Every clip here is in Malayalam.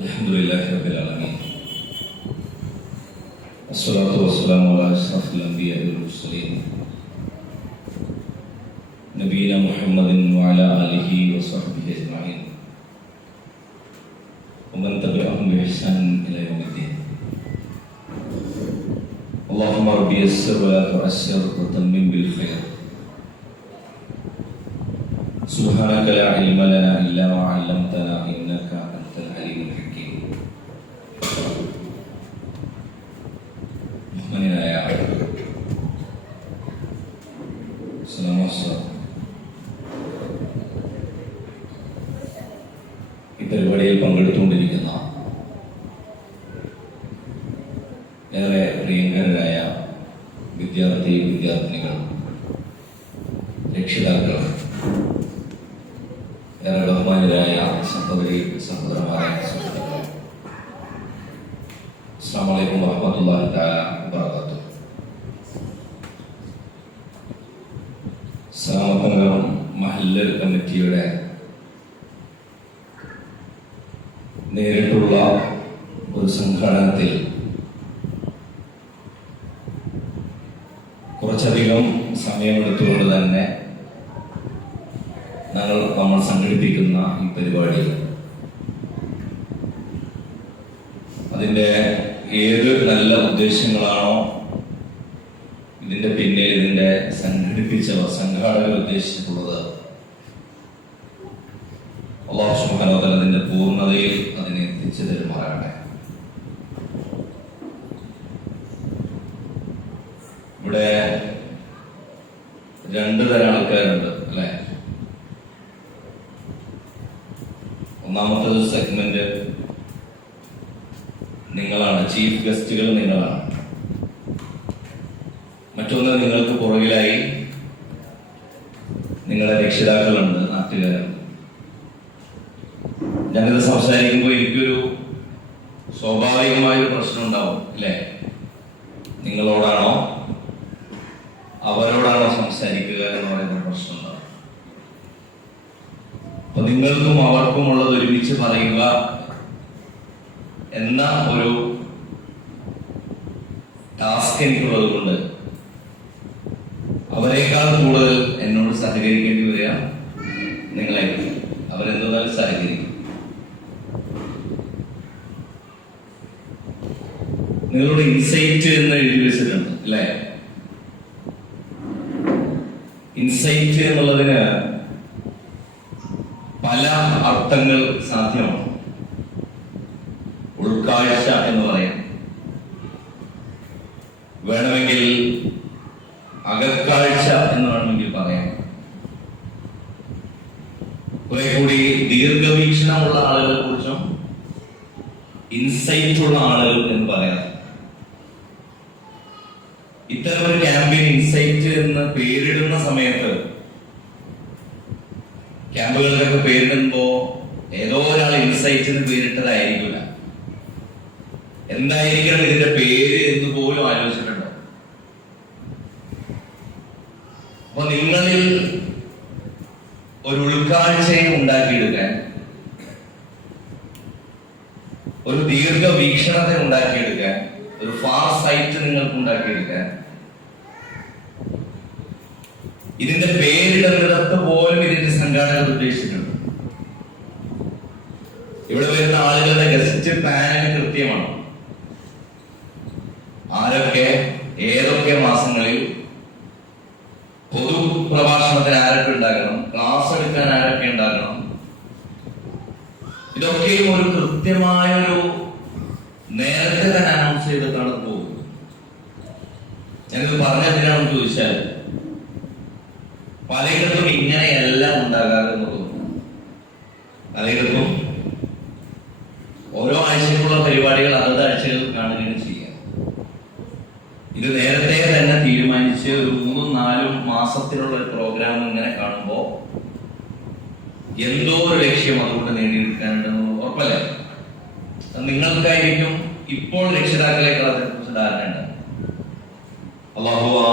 Alhamdulillahi Rabbil Alamin. Assalatu wassalamu ala ashrafil anbiya'i wal mursalin. Nabiyina Muhammadin wa ala alihi wa sahbihi ajma'in. Wa man tabi'ahum bi ihsan ila yaumiddin. Allahumma rabbi yassir wa la tu'assir wa tammim bil khair. Subhanaka la ilma lana illa ma 'allamtana innaka antal alimul hakim. ബഹുമാന്യനായ ഈ പരിപാടിയിൽ പങ്കെടുത്തുകൊണ്ടിരിക്കുന്ന ഏറെ പ്രിയങ്കരായ വിദ്യാർത്ഥിനികൾ, രക്ഷിതാക്കൾ, ഏറെ ബഹുമാന്യരായ സഹോദരന്മാരായ സുഹൃത്തുക്കൾ, അസ്സലാമു അലൈക്കും വറഹ്മത്തുള്ളാഹി തആല വബറകാതുഹു. സലാമത്തംഗം മഹല്ല് കമ്മിറ്റിയുടെ നേരിട്ടുള്ള ഒരു സംഘാടനത്തിൽ കുറച്ചധികം സമയമെടുത്തുകൊണ്ട് തന്നെ നമ്മൾ സംഘടിപ്പിക്കുന്ന ഈ പരിപാടി അതിൻ്റെ ഏത് നല്ല ഉദ്ദേശങ്ങളാണോ ഇതിൻ്റെ പിന്നിൽ ഇതിൻ്റെ സംഘാടകർ ഉദ്ദേശിച്ചിട്ടുള്ളത്, അല്ലാഹു സുബ്ഹാനഹു വ തആല അതിൻ്റെ പൂർണ്ണതയിൽ അതിനെ എത്തിച്ചു തരുമാറാകട്ടെ. ഇവിടെ രണ്ട് തരം ആൾക്കാരുണ്ട് അല്ലെ. ഒന്നാമത്തെ സെഗ്മെന്റ് നിങ്ങളാണ്, ചീഫ് ഗസ്റ്റുകൾ നിങ്ങളാണ്. മറ്റൊന്ന്, നിങ്ങൾക്ക് പുറകിലായി നിങ്ങളുടെ രക്ഷിതാക്കളുണ്ട്, നാട്ടുകാരുണ്ട്. ഞാനിത് സംസാരിക്കുമ്പോൾ എനിക്കൊരു സ്വാഭാവികമായൊരു പ്രശ്നം ഉണ്ടാവും അല്ലേ. നിങ്ങളോടാണോ അവരോടാണോ സംസാരിക്കുക എന്ന് പറയുന്ന പ്രശ്നം ഉണ്ടാവും. അപ്പൊ നിങ്ങൾക്കും അവർക്കും ഉള്ളത് ഒരുമിച്ച് പറയുക എന്ന ഒരു ടാസ്ക് എനിക്കുള്ളത് കൊണ്ട് അവരെക്കാൾ കൂടുതൽ എന്നോട് സഹകരിക്കേണ്ടി വരിക നിങ്ങളെ. അവരെന്തായാലും സഹകരിക്കും. നിങ്ങളുടെ ഇൻസൈറ്റ് എന്ന് എഴുതി വെച്ചിട്ടുണ്ട് അല്ലേ. ഇൻസൈറ്റ് എന്നുള്ളതിന് പല അർത്ഥങ്ങൾ സാധ്യമാണ്. ഉൾക്കാഴ്ച എന്ന് പറയാം, വേണമെങ്കിൽ അകക്കാഴ്ച എന്ന് വേണമെങ്കിൽ പറയാം, കുറെ കൂടി ദീർഘവീക്ഷണമുള്ള ആളുകളെ കുറിച്ചും ഇൻസൈറ്റ് ഉള്ള ആളുകൾ എന്ന് പറയാം. ഇത്തരം ഒരു ക്യാമ്പയിൻ ഇൻസൈറ്റ് എന്ന് പേരിടുന്ന സമയത്ത്, ക്യാമ്പുകളിലൊക്കെ പേരിടുമ്പോ ഏതോ ഒരാൾ ഇൻസൈറ്റ് എന്ന് പേരിട്ടതായിരിക്കില്ല. എന്തായിരിക്കണം ഇതിന്റെ പേര് എന്ന് പോലും ആലോചിച്ചിട്ടുണ്ടോ? അപ്പൊ നിങ്ങളിൽ ഒരു ഉൾക്കാഴ്ചയെ ഉണ്ടാക്കിയെടുക്കാൻ, ഒരു ദീർഘവീക്ഷണത്തെ ഉണ്ടാക്കിയെടുക്കാൻ, ഒരു ഫാർ സൈറ്റ് നിങ്ങൾക്ക് ഉണ്ടാക്കിയെടുക്കാൻ, ഇതിന്റെ പേരിടുന്നിടത്ത് പോലും ഇതിന്റെ സംഘാടകർ ഉദ്ദേശിച്ചിട്ടുണ്ട്. ഇവിടെ വരുന്ന ആളുകളുടെ ഗസ്റ്റ് പാനൽ കൃത്യമാണ്. ആരൊക്കെ ഏതൊക്കെ മാസങ്ങളിൽ പൊതു പ്രഭാഷണത്തിന് ആരൊക്കെ ഉണ്ടാകണം, ക്ലാസ് എടുക്കാൻ ആരൊക്കെ ഉണ്ടാകണം, ഇതൊക്കെയും ഒരു കൃത്യമായൊരു നേരത്തെ തന്നെ അനൗൺസ് ചെയ്തിട്ടാണ് പോകുന്നത്. ഞാനിത് പറഞ്ഞെന്തിനാണെന്ന് ചോദിച്ചാൽ, പലയിടത്തും ഇങ്ങനെയല്ല ഉണ്ടാകാതെ എന്നുള്ളത്. പലയിടത്തും ഓരോ ആഴ്ചയിലുള്ള പരിപാടികൾ അതത് ആഴ്ചകൾ കാണുകയും ചെയ്യാം. ഇത് നേരത്തെ തന്നെ തീരുമാനിച്ച് ഒരു 3-4 മാസത്തിലുള്ള ഒരു പ്രോഗ്രാം ഇങ്ങനെ കാണുമ്പോൾ എന്തോ ഒരു ലക്ഷ്യം അതുകൊണ്ട് നേടിയെടുക്കാനുണ്ടെന്ന് ഉറപ്പല്ലേ. നിങ്ങൾക്കായിരിക്കും ഇപ്പോൾ രക്ഷിതാക്കളെക്കാൾ അതിനെക്കുറിച്ച് ധാരണയുണ്ട്. അല്ലാഹു ആ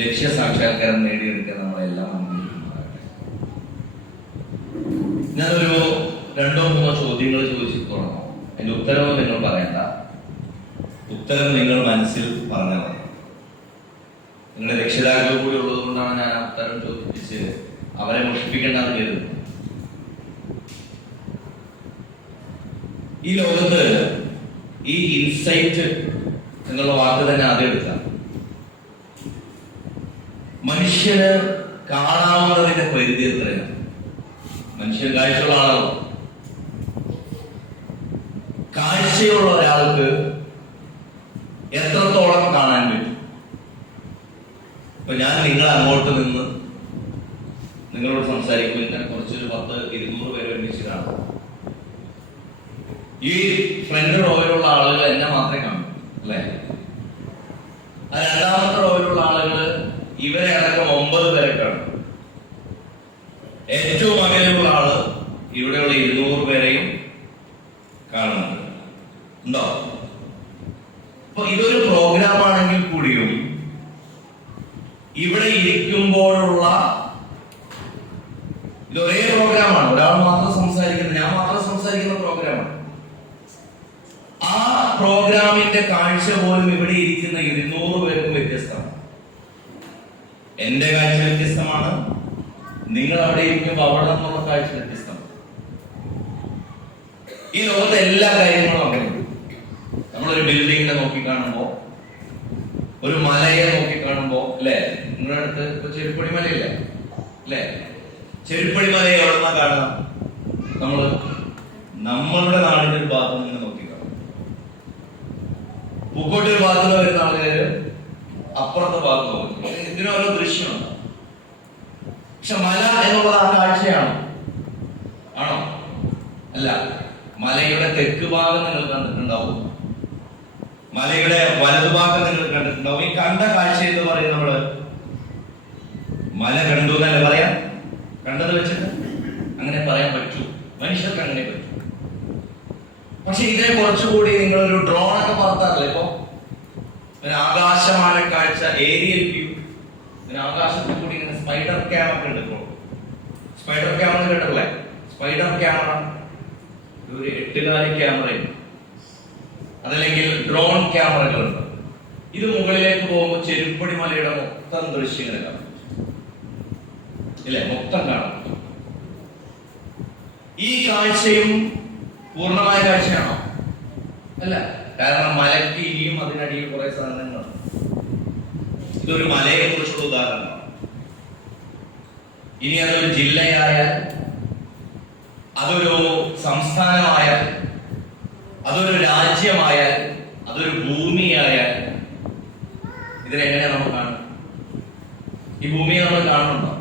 ലക്ഷ്യ സാക്ഷാത്കാരം നേടിയെടുക്കാൻ നമ്മളെല്ലാം അനുഗ്രഹിക്കുമാറാകട്ടെ. ഞാനൊരു രണ്ടോ മൂന്നോ ചോദ്യങ്ങൾ ചോദിച്ചു തുടങ്ങും. അതിന്റെ ഉത്തരവ് നിങ്ങൾ പറയണ്ട, ഉത്തരം നിങ്ങൾ മനസ്സിൽ പറഞ്ഞാൽ മതി. നിങ്ങളുടെ രക്ഷിതാക്കൾ കൂടി ഉള്ളത് കൊണ്ടാണ് ഞാൻ ആ ഉത്തരം ചോദിപ്പിച്ച് അവരെ മുഷിപ്പിക്കേണ്ടെന്ന് കരുതുന്നത്. ഈ ലോകത്ത് ഈ ഇൻസൈറ്റ് എന്നുള്ള വാക്ക് തന്നെ ആദ്യം എടുക്കാം. മനുഷ്യന് കാണാവുന്നതിന്റെ പരിധി എത്രയാണ്? മനുഷ്യൻ കാഴ്ചയുള്ള ആളാണോ? കാഴ്ചയുള്ള ഒരാൾക്ക് എത്രത്തോളം കാണാൻ പറ്റും? ഇപ്പൊ ഞാൻ നിങ്ങൾ അങ്ങോട്ട് നിന്ന് നിങ്ങളോട് സംസാരിക്കുമ്പോൾ ഇങ്ങനെ കുറച്ചൊരു 100-200 പേര് ഒരുമിച്ച് കാണും. ഈ ഫ്രണ്ട് റോയിലുള്ള ആളുകൾ എന്നെ മാത്രമേ കാണൂ, അല്ലെ? ആ രണ്ടാമത്തെ റോയിലുള്ള ആളുകൾ ഇവരെ അടക്കം 9 പേരെ കാണും. ഏറ്റവും അകലെയുള്ള ആള് ഇവിടെയുള്ള 200 പേരെയും കാണുന്നുണ്ട്. ഉണ്ടോ? അപ്പൊ ഇതൊരു പ്രോഗ്രാം ആണെങ്കിൽ കൂടിയും ഇവിടെ ഇരിക്കുമ്പോഴുള്ള ഇതൊരേ പ്രോഗ്രാമാണ്. ഒരാൾ മാത്രം സംസാരിക്കുന്നത്, ഞാൻ മാത്രം സംസാരിക്കുന്ന പ്രോഗ്രാമാണ്. ആ പ്രോഗ്രാമിന്റെ കാഴ്ച പോലും ഇവിടെ ഇരിക്കുന്ന 200 പേർക്കും വ്യത്യസ്തമാണ്. എന്റെ കാഴ്ച വ്യത്യസ്തമാണ്, നിങ്ങൾ അവിടെ ഇരിക്കുമ്പോൾ അവിടെ നിന്നുള്ള കാഴ്ച വ്യത്യസ്തമാണ്. ഈ ലോകത്തെ എല്ലാ കാര്യങ്ങളും അങ്ങനെയുണ്ട്. നമ്മളൊരു ബിൽഡിങ്ങിനെ നോക്കിക്കാണുമ്പോ, ഒരു മലയെ നോക്കിക്കാണുമ്പോ, അല്ലെ? നിങ്ങളുടെ അടുത്ത് ഇപ്പൊ ചെരുപ്പടി മലയില്ല, അല്ലെ? ചെരുപ്പടി മലയെ എവിടെന്നാ കാണുക? നമ്മളുടെ നാടിന്റെ ഒരു ഭാഗത്ത് നിന്ന് നോക്കിക്കാണും. പൂക്കോട്ടൂർ ഭാഗത്ത് വരുന്ന ആളുകാര് അപ്പുറത്തെ ഭാഗത്ത് നോക്കും. ഇതിനോരോ ദൃശ്യമുണ്ട്. പക്ഷെ മല എന്നുള്ളത് ആ കാഴ്ചയാണോ? ആണോ? അല്ല. മലയുടെ തെക്ക് ഭാഗം നിങ്ങൾ കണ്ടിട്ടുണ്ടാവും, മലയുടെ വലതുഭാഗം നിങ്ങൾ കണ്ടിട്ടുണ്ടാവും. ഈ കണ്ട കാഴ്ച എന്ന് പറയും നമ്മള് മല കണ്ടു എന്നല്ലേ പറയാം. കണ്ടത് വെച്ചിട്ട് അങ്ങനെ പറയാൻ പറ്റൂ, മനുഷ്യർക്ക് അങ്ങനെ പറ്റൂ. പക്ഷെ ഇതിനെ കുറച്ചുകൂടി നിങ്ങളൊരു ഡ്രോണൊക്കെ പറത്താറില്ല. ഇപ്പൊ ആകാശമാന കാഴ്ച, ഏരിയൽ വ്യൂ, ആകാശത്തിൽ കൂടി ഇങ്ങനെ സ്പൈഡർ ക്യാമറ ഉണ്ട്. ഇപ്പോൾ സ്പൈഡർ ക്യാമറ കേട്ടല്ലേ? സ്പൈഡർ ക്യാമറ ഒരു 8-കാലി ക്യാമറയുണ്ട്, അതല്ലെങ്കിൽ ഡ്രോൺ ക്യാമറകളുണ്ട്. ഇത് മുകളിലേക്ക് പോകുമ്പോൾ ചെരുപ്പടി മലയുടെ മൊത്തം ദൃശ്യങ്ങൾ കാണാം, ഇല്ലേ? മൊത്തം കാണാം. ഈ കാഴ്ചയും പൂർണ്ണമായ കാഴ്ചയാണോ? അല്ല. കാരണം മലയ്ക്ക് ഇനിയും അതിനടിയിൽ കുറെ സാധനങ്ങളാണ്. ഇതൊരു മലയെ കുറിച്ചുള്ള ഉദാഹരണമാണ്. ഇനി അതൊരു ജില്ലയായാൽ, അതൊരു സംസ്ഥാനമായാൽ, അതൊരു രാജ്യമായാൽ, അതൊരു ഭൂമിയായാൽ, ഇതിനെങ്ങനെ നമ്മൾ കാണും? ഈ ഭൂമിയെ നമ്മൾ കാണുന്നുണ്ടോ?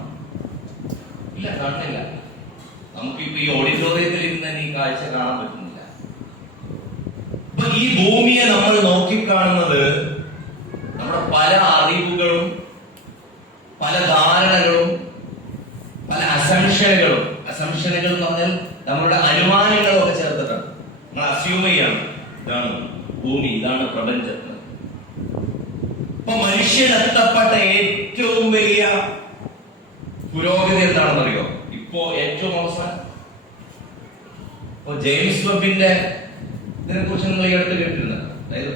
ഇല്ല, കാണുന്നില്ല. നമുക്കിപ്പോ ഈ ഓഡിറ്റോറിയത്തിൽ ഇരുന്ന് തന്നെ ഈ കാഴ്ച കാണാൻ പറ്റുന്നില്ല. അപ്പൊ ഈ ഭൂമിയെ നമ്മൾ നോക്കിക്കാണുന്നത് നമ്മുടെ പല അറിവുകളും, പല ധാരണകളും, പല അസംഷനുകളും. അസംഷനുകൾ എന്ന് പറഞ്ഞാൽ നമ്മളുടെ അനുമാനങ്ങളും ഒക്കെ ചേർത്തിട്ടാണ്. നമ്മൾ അസ്യൂം ചെയ്യാണ് ഇതാണ് ഭൂമി, ഇതാണ് പ്രപഞ്ചം. അപ്പൊ മനുഷ്യൻ എത്തപ്പെട്ട ഏറ്റവും വലിയ പുരോഗതി എന്താണെന്ന് അറിയോ? ഇപ്പോ ഏറ്റവും അവസാനം ജെയിംസ് വെബിന്റെ ഇതിനെ കുറിച്ച് നിങ്ങൾ ഈ അടുത്ത് കേട്ടിരുന്നത്, അതായത്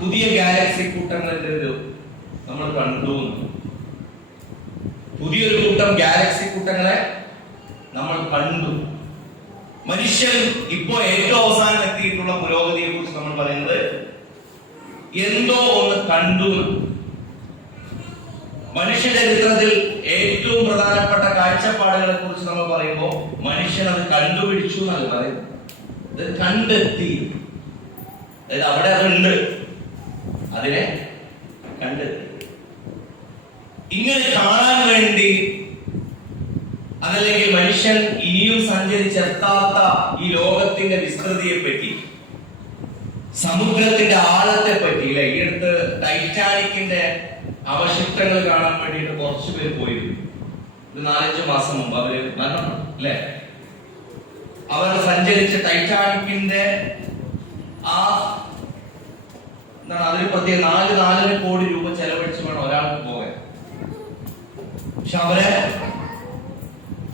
പുതിയ ഗാലക്സി കൂട്ടങ്ങളുടെ നമ്മൾ കണ്ടു. പുതിയൊരു കൂട്ടം ഗാലക്സി കൂട്ടങ്ങളെ നമ്മൾ കണ്ടു. മനുഷ്യൻ ഇപ്പോ ഏറ്റവും അവസാനം എത്തിയിട്ടുള്ള പുരോഗതിയെ കുറിച്ച് നമ്മൾ പറയുന്നത് എന്തോ ഒന്ന് കണ്ടു. മനുഷ്യ ചരിത്രത്തിൽ ഏറ്റവും പ്രധാനപ്പെട്ട കാഴ്ചപ്പാടുകളെ കുറിച്ച് നമ്മൾ പറയുമ്പോൾ മനുഷ്യൻ അത് കണ്ടുപിടിച്ചു എന്നല്ല പറയുന്നത്, ഇത് കണ്ടെത്തി. അതായത് അവിടെ അതുണ്ട്, അതിനെ കണ്ടെത്തി. ഇങ്ങനെ കാണാൻ വേണ്ടി, അതല്ലെങ്കിൽ മനുഷ്യൻ ഇനിയും സഞ്ചരിച്ചെത്താത്ത ഈ ലോകത്തിന്റെ വിസ്തൃതിയെ പറ്റി, സമുദ്രത്തിന്റെ ആഴത്തെ പറ്റി, അല്ലെ? ഈ അടുത്ത് ടൈറ്റാനിക്കിന്റെ അവശിഷ്ടങ്ങൾ കാണാൻ വേണ്ടിയിട്ട് കുറച്ചു പേര് പോയിരുന്നു. ഒരു 4-5 മാസം മുമ്പ് അവര് മരണം, അല്ലെ? അവർ സഞ്ചരിച്ച ടൈറ്റാനിക്കിന്റെ ആ എന്താണ്, അതിന് പ്രത്യേക 4 കോടി രൂപ ചെലവഴിച്ച് വേണം ഒരാൾക്ക് പോകാൻ. പക്ഷെ അവരെ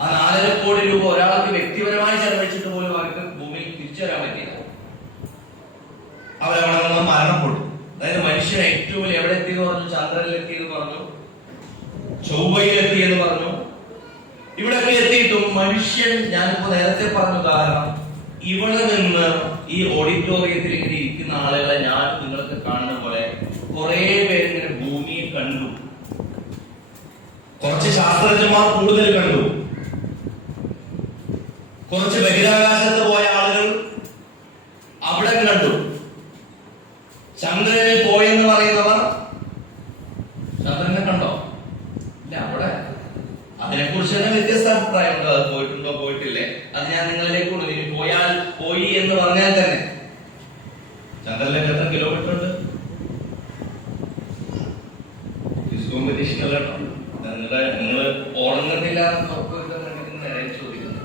ആ 4.5 കോടി രൂപ ഒരാൾക്ക് വ്യക്തിപരമായി ചെലവഴിച്ചിട്ട് ഇവിടെയൊക്കെ എത്തിയിട്ടും മനുഷ്യൻ, ഞാനിപ്പോ നേരത്തെ പറഞ്ഞ ഉദാഹരണം, ഇവിടെ നിന്ന് ഈ ഓഡിറ്റോറിയത്തിൽ ഇങ്ങനെ ഇരിക്കുന്ന ആളുകളെ ഞാൻ നിങ്ങൾക്ക് കാണുന്ന പോലെ കുറെ പേര് ഇങ്ങനെ ഭൂമിയെ കണ്ടു. കുറച്ച് ശാസ്ത്രജ്ഞന്മാർ കൂടുതൽ കണ്ടു. കുറച്ച് ബഹിരാകാശത്ത് പോയ ആളുകൾ അവിടെ കണ്ടു. ചന്ദ്രനിൽ പോയെന്ന് പറയുന്നവർ ചന്ദ്രനെ കണ്ടോ? ഇല്ല. അവിടെ അതിനെക്കുറിച്ച് തന്നെ വ്യത്യസ്ത അഭിപ്രായമുണ്ട്. അത് പോയിട്ടുണ്ടോ പോയിട്ടില്ലേ, അത് ഞാൻ നിങ്ങളിലേക്ക് കൊണ്ടുവരും. പോയാൽ പോയി എന്ന് പറഞ്ഞാൽ തന്നെ ചന്ദ്രനിലേക്ക് എത്ര കിലോമീറ്റർ ഉണ്ട്? കോമ്പറ്റീഷൻ അല്ല കേട്ടോ. നിങ്ങൾ ഓടുന്നില്ല ചോദിക്കുന്നു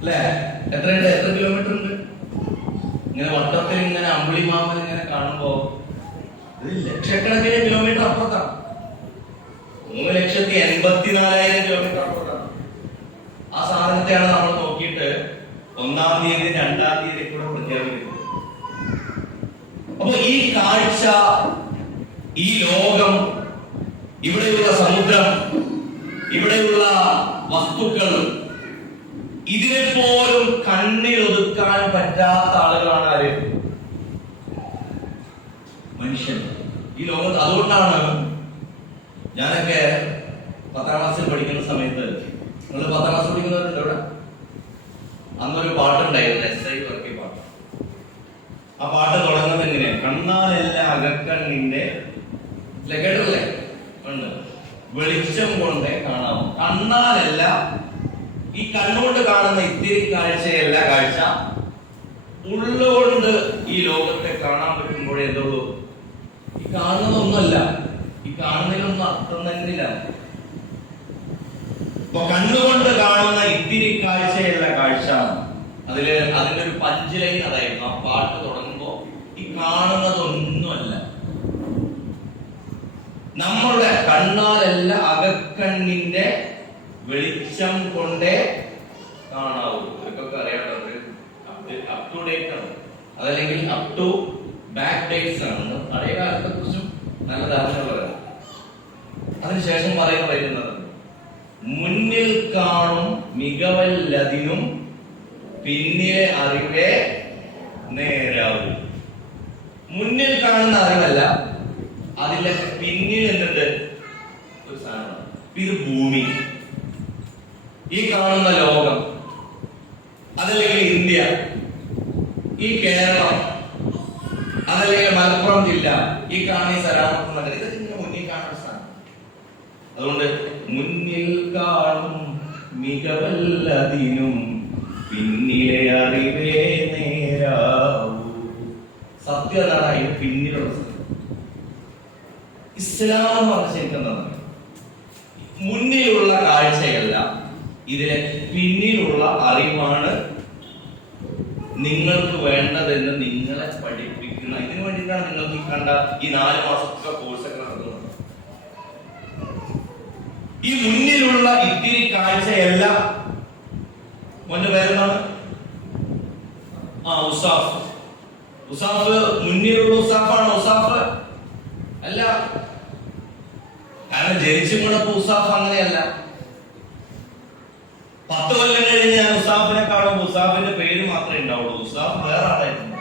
അല്ലേ? എത്രയുണ്ട്? എത്ര കിലോമീറ്റർ ഉണ്ട്? ഇങ്ങനെ വട്ടത്തിൽ ഇങ്ങനെ അമ്പിളിമാമൻ ഇങ്ങനെ കാണുമ്പോ ഇത് ലക്ഷക്കണക്കിന് കിലോമീറ്റർ അപ്പുറത്താണ്. 3,84,000 കിലോമീറ്റർ അപ്പുറത്താണ്. ആ സാധനത്തെയാണ് നമ്മൾ നോക്കിയിട്ട് 1-ാം തീയതി 2-ാം തീയതി കൂടെ പ്രഖ്യാപിക്കുന്നത്. അപ്പൊ ഈ കാഴ്ച, ഈ ലോകം, ഇവിടെയുള്ള സമുദ്രം, ഇവിടെയുള്ള വസ്തുക്കൾ, ഇതിനെ പോലും കണ്ണിലൊതുക്കാൻ പറ്റാത്ത ആളുകളാണ് ആര്? മനുഷ്യൻ ഈ ലോകത്ത്. അതുകൊണ്ടാണ് ഞാനൊക്കെ 10-ാം ക്ലാസ്സിൽ പഠിക്കുന്ന സമയത്ത്, നിങ്ങൾ 10-ാം ക്ലാസ് പഠിക്കുന്നവരുണ്ട് ഇവിടെ? അന്നൊരു പാട്ടുണ്ടായിരുന്നു, SI വർക്കി പാട്ട്. ആ പാട്ട് തുടങ്ങുന്നത് എങ്ങനെ? കണ്ണാലല്ല അകക്കണ്ണിന്റെ കേട്ടില്ലേ? ഉണ്ട്. വെളിച്ചം കൊണ്ടേ കാണാമോ. കണ്ണാലല്ല, ഈ കണ്ണുകൊണ്ട് കാണുന്ന ഇത്തിരി കാഴ്ചയല്ല കാഴ്ച, ഉള്ളുകൊണ്ട് ഈ ലോകത്തെ കാണാൻ പറ്റുമ്പോഴേ എന്തുള്ളൂ. ഈ കാണുന്നതൊന്നുമല്ല, ഈ കാണുന്നതിലൊന്നും അർത്ഥം തന്നില്ല. ഇപ്പൊ കണ്ണുകൊണ്ട് കാണുന്ന ഇത്തിരി കാഴ്ചയല്ല കാഴ്ച. അതിന്റെ ഒരു പഞ്ച് ലൈൻ അതായിരുന്നു. ആ പാട്ട് തുടങ്ങുമ്പോ ഈ കാണുന്നതൊന്നുമല്ല, നമ്മളുടെ കണ്ണാലല്ല അകക്കണ്ണിന്റെ വെളിച്ചം കൊണ്ടേ കാണാവൂ. ഇവർക്കൊക്കെ അറിയാമോ? അപ് ടു ഡേറ്റ് ആണ്, അതല്ലെങ്കിൽ അപ് ടു ബാക്ക് ഡേറ്റ്സ് ആണ്. പഴയ കാലത്തെ കുറിച്ചും നല്ല ധാരണ. അതിനുശേഷം വരുന്നത് മുന്നിൽ കാണും മികവല്ലതിനും പിന്നിലെ അറിവേ നേരാവൂ. മുന്നിൽ കാണുന്ന അറിവല്ല, അതിന്റെ പിന്നിൽ എന്തുണ്ട്? ഒരു സാധനമാണ്. ഇത് ഭൂമി, ഈ കാണുന്ന ലോകം, അതല്ലെങ്കിൽ ഇന്ത്യ, ഈ കേരളം, അതല്ലെങ്കിൽ മലപ്പുറം ജില്ല, ഈ കാണുന്ന സരാമത്ത് നഗരം, ഇതൊക്കെ മുന്നിൽ കാണുന്ന സാധനം. അതുകൊണ്ട് മുന്നിൽ കാണും മികവല്ലതിനും പിന്നിലെ അറിവേ നേരാവൂ. സത്യം എന്താണ്? അതിന് പിന്നിലുള്ള സത്യം. ഇസ്ലാം എന്ന് പറഞ്ഞ ശരിക്കും എന്താണ്? മുന്നിലുള്ള കാഴ്ചയല്ല, ഇതിലെ പിന്നിലുള്ള അറിവാണ് നിങ്ങൾക്ക് വേണ്ടതെന്ന് നിങ്ങളെ പഠിപ്പിക്കണം. ഇതിനു വേണ്ടിയിട്ടാണ് നിങ്ങൾക്ക് ഈ കണ്ട ഈ 4 മാസത്തെ കോഴ്സൊക്കെ നടത്തുന്നത്. ഈ മുന്നിലുള്ള ഇത്തിരി കാഴ്ചയല്ല. മോന്റെ പേരെന്താണ്? ഉസാഫ്. ഉസാഫ് മുന്നിലുള്ള ഉസാഫാണ്? ഉസാഫ് അല്ല. കാരണം ജനിച്ചും കൂടെ ഉസാഫ് അങ്ങനെയല്ല. 10 കൊല്ലം കഴിഞ്ഞ് ഞാൻ ഉസാഫിനെ കാണുമ്പോൾ ഉസാഫിന്റെ പേര് മാത്രമേ ഉണ്ടാവുള്ളൂ. ഉസാഫ് വേറെ ആളായിരുന്നു.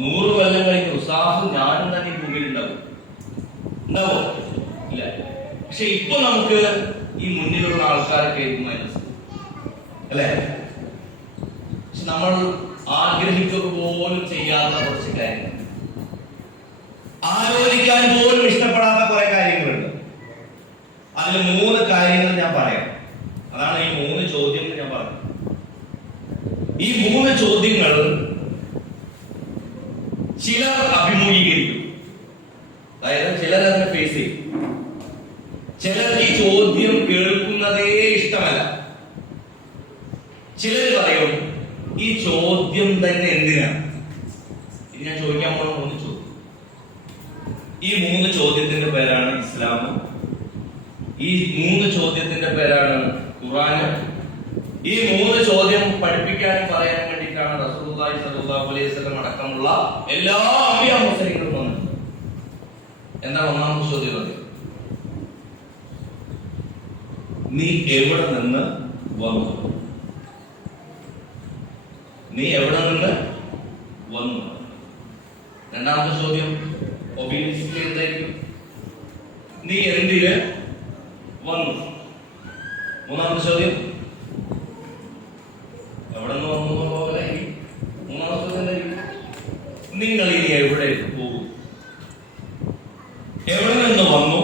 100 കൊല്ലം കഴിഞ്ഞ് ഉസാഫ് ഞാനും തന്നെ ഈ ഭൂമിയിൽ ഉണ്ടാവും. ഇല്ല. പക്ഷെ ഇപ്പൊ നമുക്ക് ഈ മുന്നിലുള്ള ആൾക്കാരെ കേൾക്കുമ്പോൾ അല്ലേ, പക്ഷെ നമ്മൾ ആഗ്രഹിക്കുക പോലും ചെയ്യാത്ത കുറച്ച് കാര്യങ്ങൾ, ആലോചിക്കാൻ പോലും ഇഷ്ടപ്പെടാത്ത കുറെ കാര്യങ്ങളുണ്ട്. അതിൽ 3 കാര്യങ്ങൾ ഞാൻ പറയാം. അതാണ് ഈ 3 ചോദ്യങ്ങൾ ഞാൻ പറഞ്ഞു. ഈ 3 ചോദ്യങ്ങൾ ചിലർ അഭിമുഖീകരിക്കും, അതായത് ചിലർ അതിനെ ഫേസ് ചെയ്യും. ചിലർ ഈ ചോദ്യം കേൾക്കുന്നതേ ഇഷ്ടമല്ല. ചിലർ പറയും ഈ ചോദ്യം തന്നെ എന്തിനാണ്. ഇനി ഞാൻ ചോദിക്കാൻ പോകുന്ന 3 ചോദ്യം. ഈ 3 ചോദ്യത്തിന്റെ പേരാണ് ഇസ്ലാം. ഈ 3 ചോദ്യത്തിന്റെ പേരാണ് ഖുർആൻ. ഈ 3 ചോദ്യം പഠിപ്പിക്കാനും പറയാനും വേണ്ടിയിട്ടാണ് റസൂലുള്ളാഹി സ്വല്ലല്ലാഹു അലൈഹി വസല്ലം അടക്കമുള്ള എല്ലാ അമ്പിയാ മുർസലീങ്ങളും വന്നത്. എന്താണ് 1-ാമത്തെ ചോദ്യം? നീ എവിടെ നിന്ന് വന്നു? നീ എവിടെ നിന്ന് വന്നു? രണ്ടാമത്തെ ചോദ്യം ഒബീഡിയൻസിൽ എന്തായിരിക്കും? നീ എന്തിന് വന്നു? മൂന്നാമത്തെ ചോദ്യം എവിടെ നിന്ന് വന്നു? മൂന്നാമത്തെ ചോദ്യം എന്തായിരിക്കും? നിങ്ങൾ ഇനി എവിടേക്ക് പോകും? എവിടെ നിന്ന് വന്നു?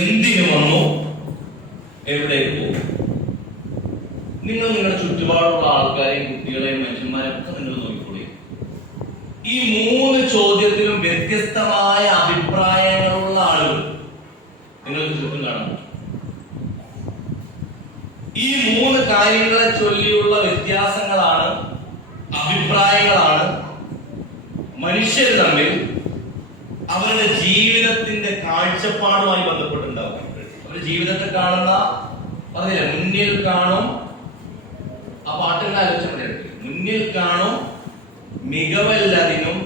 എന്തിനു വന്നു? എവിടേക്ക് പോകും? നിങ്ങൾ നിങ്ങളുടെ ചുറ്റുപാടുള്ള ആൾക്കാരെയും കുട്ടികളെയും മനുഷ്യന്മാരെയും ഒക്കെ നിങ്ങൾ നോക്കിക്കൊള്ളി. ഈ മൂന്ന് ചോദ്യത്തിലും വ്യത്യസ്തമായ അഭിപ്രായങ്ങളുള്ള ആളുകൾ നിങ്ങൾക്ക് ചുറ്റും കാണാം. ഈ മൂന്ന് കാര്യങ്ങളെ ചൊല്ലിയുള്ള വ്യത്യാസങ്ങളാണ്, അഭിപ്രായങ്ങളാണ് മനുഷ്യർ തമ്മിൽ അവരുടെ ജീവിതത്തിന്റെ കാഴ്ചപ്പാടുമായി ബന്ധപ്പെട്ടുണ്ടാവും. അവരുടെ ജീവിതത്തെ കാണുന്ന പറഞ്ഞില്ല, മുന്നിൽ കാണും, ആ പാട്ടുകൾ ആലോചിച്ചു, മുന്നിൽ കാണും മികവല്ലതിനും.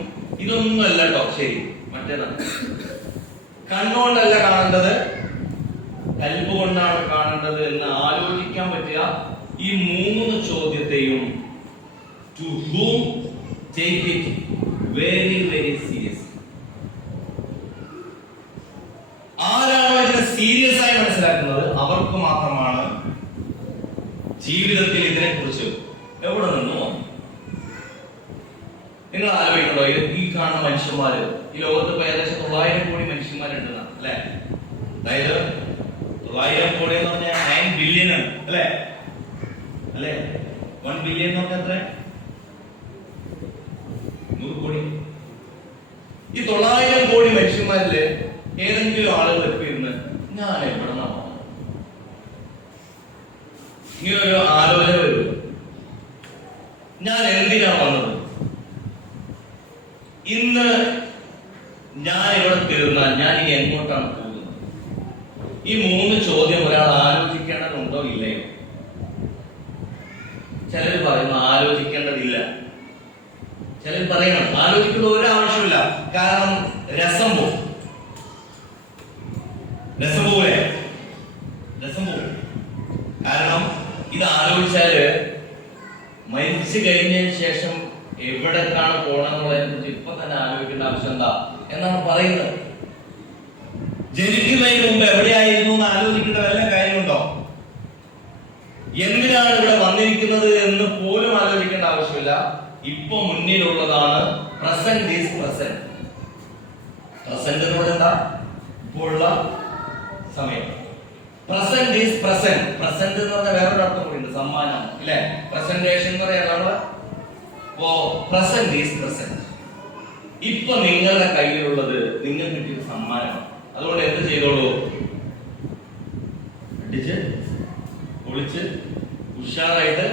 ഇതൊന്നുമല്ല കേട്ടോ ശരി, മറ്റേതാണ്. കണ്ണുകൊണ്ടല്ല കാണേണ്ടത്, കൽബ് കൊണ്ടാണ് കാണേണ്ടത് എന്ന് ആലോചിക്കാൻ പറ്റിയ ഈ മൂന്ന് ചോദ്യത്തെയും to whom take it very very serious. ആരാണോ ഇതിനെ സീരിയസ് ആയി മനസ്സിലാക്കുന്നത് അവർക്ക് മാത്രമാണ് ജീവിതത്തിൽ ഇതിനെ കുറിച്ച് എവിടെ നിന്നോ. നിങ്ങൾ ആലോചിക്കണോ, ഈ കാണുന്ന മനുഷ്യന്മാര്, ഈ ലോകത്ത് ഇപ്പൊ ഏകദേശം 900 കോടി മനുഷ്യന്മാരുണ്ട് അല്ലെ? അതായത് 900 കോടി എന്ന് പറഞ്ഞാൽ 9 ബില്യൺ ആണ് അല്ലെ? അല്ലെ 1 ബില്യൺ എന്ന് പറഞ്ഞാൽ എത്ര? 100 കോടി. ഈ 900 കോടി മനുഷ്യന്മാരില് ഏതെങ്കിലും ആളുകൾ എത്തിയിരുന്ന് ഞാൻ എവിടെ നിന്നാണ് ഇങ്ങനൊരു ആലോചന വരും, ഞാൻ എന്തിനാണ് വന്നത്, ഇന്ന് ഞാൻ ഇവിടെ തീർന്നാൽ ഞാൻ ഇനി എങ്ങോട്ടാണ് പോകുന്നത്? ഈ മൂന്ന് ചോദ്യം ഒരാൾ ആലോചിക്കേണ്ടതുണ്ടോ ഇല്ലയോ? ചിലർ പറയുന്നു ആലോചിക്കേണ്ടതില്ല, ചിലർ പറയണം ആലോചിക്കുന്ന ഒരു ആവശ്യമില്ല, കാരണം രസം പോവും. രസം പോവേ, രസം പോവും. കാരണം ഇത് ആലോചിച്ചാല് മരിച്ചു കഴിഞ്ഞതിന് ശേഷം എവിടേക്കാണ് പോകണമെന്നുള്ളതിനെ കുറിച്ച് ഇപ്പൊ തന്നെ ആലോചിക്കേണ്ട ആവശ്യം എന്താ എന്നാണ് പറയുന്നത്. ജനിക്കുന്നതിന് മുമ്പ് എവിടെയായിരുന്നു എന്ന് ആലോചിക്കേണ്ട വല്ല കാര്യമുണ്ടോ? എന്തിനാണ് ഇവിടെ വന്നിരിക്കുന്നത് എന്ന് പോലും ആലോചിക്കേണ്ട ആവശ്യമില്ല. ഇപ്പൊ മുന്നിലുള്ളതാണ് പ്രസന്റ് ഈസ് പ്രസന്റ്. പ്രസന്റ് എന്ന് പറഞ്ഞാൽ എന്താ? ഇപ്പോഴുള്ള സമയം. Present is present. പ്രസന്റ് എന്ന് പറഞ്ഞാൽ വേറൊരു അർത്ഥം കൂടി ഉണ്ട്, സമ്മാനം ഇല്ലേ? പ്രസന്റേഷൻ എന്ന് പറയാം നമ്മള്. അപ്പോ പ്രസന്റ് ഈസ് പ്രസന്റ്. ഇപ്പൊ നിങ്ങളുടെ കയ്യിലുള്ളത് നിങ്ങൾക്ക് കിട്ടിയ സമ്മാനമാണ്. അതുകൊണ്ട് എന്ത് ചെയ്തോളൂ? അടിച്ച് പൊളിച്ച് ഉഷാറായിട്ട്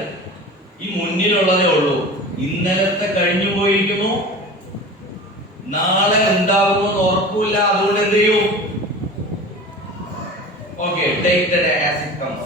ഈ മുന്നിലുള്ളതേ ഉള്ളൂ. ഇന്നലത്തെ കഴിഞ്ഞു പോയിരിക്കുന്നു, നാളെ ഉണ്ടാകുമെന്ന് ഉറപ്പില്ല. അതുകൊണ്ട് എന്ത് ചെയ്യൂ? Okay, take the day as it comes.